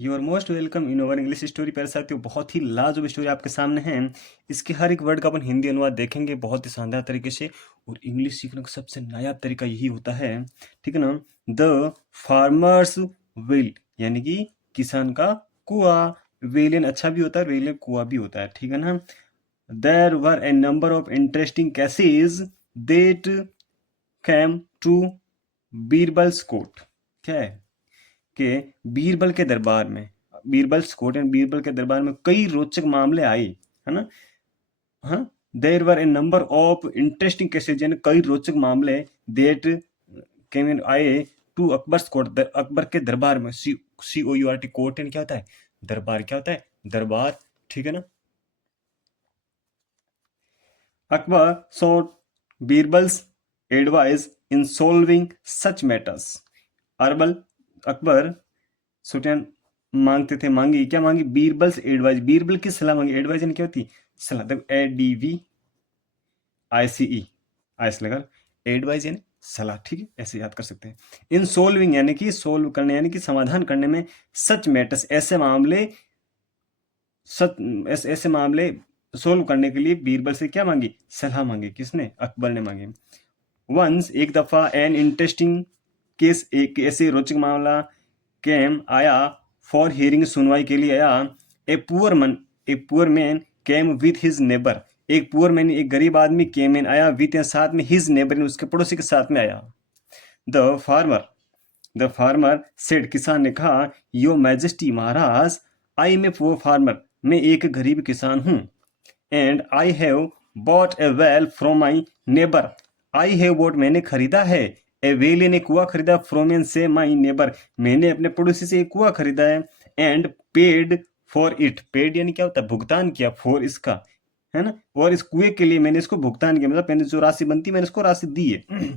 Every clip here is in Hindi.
You are most welcome in over English story. प्यारे साथियों, बहुत ही लाजवाब स्टोरी आपके सामने है। इसके हर एक वर्ड का अपन हिंदी अनुवाद देखेंगे बहुत ही शानदार तरीके से। और इंग्लिश सीखने का सबसे नायाब तरीका यही होता है, ठीक है ना। द फार्मर्स वेल यानी कि किसान का कुआं। वेलियन अच्छा भी होता है, वेलियन कुआं भी होता है, ठीक है ना। There were a number of interesting cases that came to Birbal's court. क्या है कि बीरबल के दरबार में, बीरबल्स कोर्ट एंड बीरबल के दरबार में कई रोचक मामले आए, है ना। हाँ, there were a number of interesting cases यानी कई रोचक मामले देट केम इन आए टू अकबर्स कोर्ट, अकबर के दरबार में। सी ओ यू आर टी, कोर्ट यानी क्या होता है, दरबार। क्या होता है, दरबार, ठीक है ना। Akbar sought Birbal's advice in solving such matters. अरबल अकबर सुल्तान मांगते थे, मांगी क्या मांगी, बीरबल्स एडवाइस, बीरबल की सलाह मांगी। एडवाइस यानी क्या होती, सलाह। देखो ADVICE, आइस लगा, एडवाइस यानी सलाह, ठीक है, ऐसे याद कर सकते हैं। इन सोल्विंग यानी कि सोल्व करने यानी कि समाधान करने में, सच मैटर्स ऐसे मामले, ऐसे मामले सोल्व करने के लिए बीरबल से क्या मांगी, सलाह मांगी। किसने, अकबर ने मांगी। वंस एक दफा एन इंटरेस्टिंग केस, एक ऐसे रोचक मामला केम आया फॉर हियरिंग, सुनवाई के लिए आया। A poor man came with his neighbour, एक पुअर मैन एक गरीब आदमी केम इन आया, विथ साथ में, हिज नेबर उसके पड़ोसी के साथ में आया। द फार्मर सेड, किसान ने कहा, यो मैजेस्टी महाराज, I am a poor farmer, मैं एक गरीब किसान हूँ। And I have bought a well from my neighbour, I have bought मैंने खरीदा है, ए वेल ने कुआ खरीदा, फ्रॉम एन से माई नेबर मैंने अपने पड़ोसी से एक कुआ खरीदा है। And paid for it, paid यानी क्या होता है, भुगतान किया, फॉर इसका, है ना। और इस कुएं के लिए मैंने इसको भुगतान किया, मतलब मैंने जो राशि बनती मैंने इसको राशि दी है।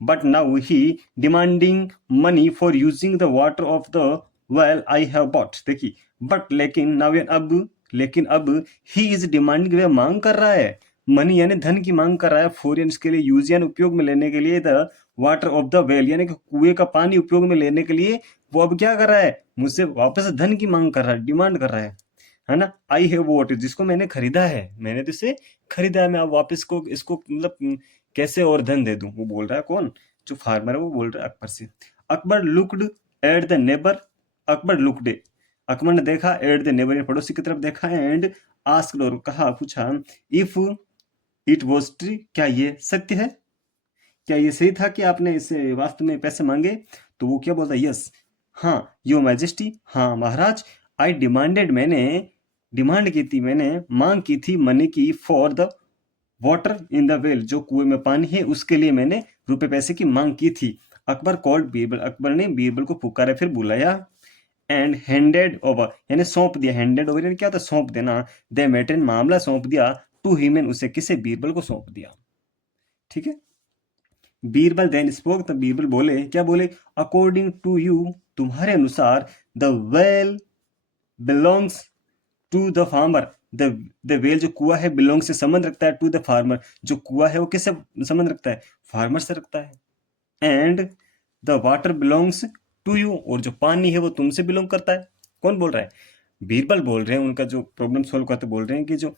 But now he demanding money for using the water of the well I have bot. देखिए, बट लेकिन, नाउ अब, लेकिन अब, ही इज डिमांडिंग, वह मांग कर रहा है, मनी यानी धन की मांग कर रहा है, फॉर इसके लिए, यूज यानी उपयोग में लेने के लिए, the water of the well यानी कि कुएं का पानी उपयोग में लेने के लिए वो अब क्या कर रहा है, मुझसे वापस धन की मांग कर रहा है, डिमांड कर रहा है ना। आई हैव वॉट, जिसको मैंने खरीदा है, मैंने तो इसे खरीदा है, मैं अब वापस को इसको मतलब कैसे और धन दे दूं, वो बोल रहा है। कौन, जो फार्मर है वो बोल रहा है अकबर से। Akbar looked at the neighbour, Akbar looked, Akbar ने देखा, एट द नेबर पड़ोसी की तरफ देखा, एंड आस्क्ड और कहा, पूछा, इफ इट वॉज ट्रू, क्या ये सत्य है, क्या ये सही था कि आपने इसे वास्तव में पैसे मांगे। तो वो क्या बोलता है, यस, हाँ, यो मैजेस्टी, हाँ महाराज, आई डिमांडेड, मैंने डिमांड की थी, मैंने मांग की थी, मनी की, for the water in the well, जो कुएं में पानी है उसके लिए मैंने रुपए पैसे की मांग की थी। अकबर कॉल्ड बीरबल, अकबर ने बीरबल को पुकारा, फिर बुलाया। एंड हैंडेड ओवर यानी सौंप दिया, हैंडेड ओवर यानी क्या होता है, सौंप देना। द मैटर, मामला सौंप दिया, टू हिम, उसे, किसे, बीरबल को सौंप दिया, ठीक है। बीरबल देन स्पोक, तब बीरबल बोले, क्या बोले, अकॉर्डिंग टू यू, तुम्हारे अनुसार, the well belongs to the farmer, the well जो कुआ है, बिलोंग से संबंध रखता है, टू द फार्मर, जो कुआ है वो किससे संबंध रखता है, फार्मर से रखता है। And the water belongs to you, और जो पानी है वो तुमसे बिलोंग करता है। कौन बोल रहा है, बीरबल बोल रहे हैं, उनका जो प्रॉब्लम सोल्व करते बोल रहे हैं कि जो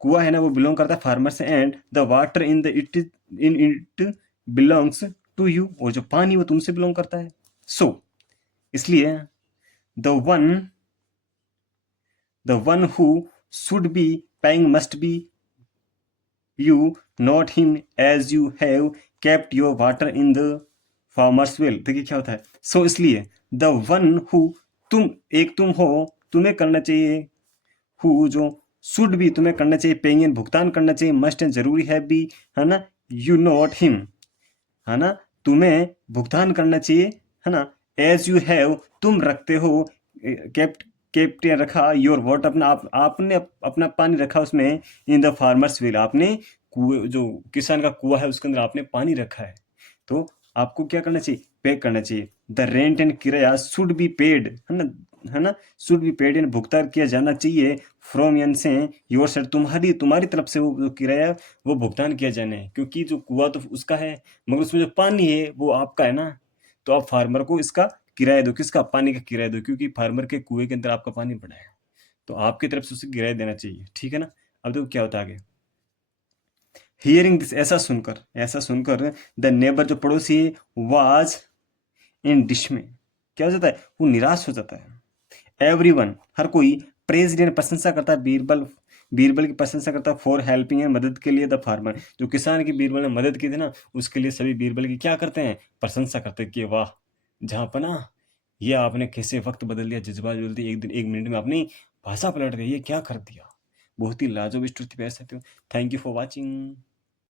कुआ है ना वो बिलोंग करता है फार्मर से, and the water in the it belongs to you, और जो पानी वो तुमसे बिलोंग करता है। सो इसलिए the one who should be paying must be you, not him, as you have kept your water in the farmer's well। देखिए क्या होता है, सो इसलिए द वन हु, तुम, एक तुम हो, तुम्हें करना चाहिए, हु जो, शुड भी तुम्हें करना चाहिए, पेइंग भुगतान करना चाहिए, मस्ट जरूरी है भी, है ना, यू नॉट हिम, है ना, तुम्हें भुगतान करना चाहिए, है ना, एज यू हैव, तुम रखते हो, केप्ट, केप्ट रखा, योर वॉट, अपना आपने अपना पानी रखा उसमें, इन द फार्मर्स वेल, आपने कुएं, जो किसान का कुआ है उसके अंदर आपने पानी रखा है, तो आपको क्या करना चाहिए, पे करना चाहिए। द रेंट एंड किराया शुड बी पेड, है ना, शुड बी पेड एंड भुगतान किया जाना चाहिए, फ्रॉम यन से, योर साइड, तुम्हारी तरफ से वो जो किराया वो भुगतान किया जाना है, क्योंकि जो कुआ तो उसका है मगर उसमें जो पानी है वो आपका है ना, तो आप फार्मर को इसका किराया दो, किसका? पानी का किराया दो, क्योंकि फार्मर के कुएं के अंदर आपका पानी पड़ा है, तो आपकी तरफ से उसे किराया देना चाहिए, ठीक है ना। अब देखो क्या होता है आगे। हियरिंग दिस, ऐसा सुनकर द नेबर, जो पड़ोसी वाज इन डिश में, क्या हो जाता है? वो निराश हो जाता है। एवरीवन, हर कोई, प्रेज यानी प्रशंसा करता है बीरबल की प्रशंसा करता है, फॉर हेल्पिंग है, मदद के लिए, द फार्मर, जो किसान की बीरबल ने मदद की थी ना, उसके लिए सभी बीरबल की क्या करते हैं? प्रशंसा करते हैं कि वाह जहाँ पना, ये आपने कैसे वक्त बदल दिया, जज्बा बदल दिया, एक दिन 1 मिनट में अपनी भाषा पलट दी, ये क्या कर दिया। बहुत ही लाजवाब स्टोरी थी, पैसे। Thank you for watching.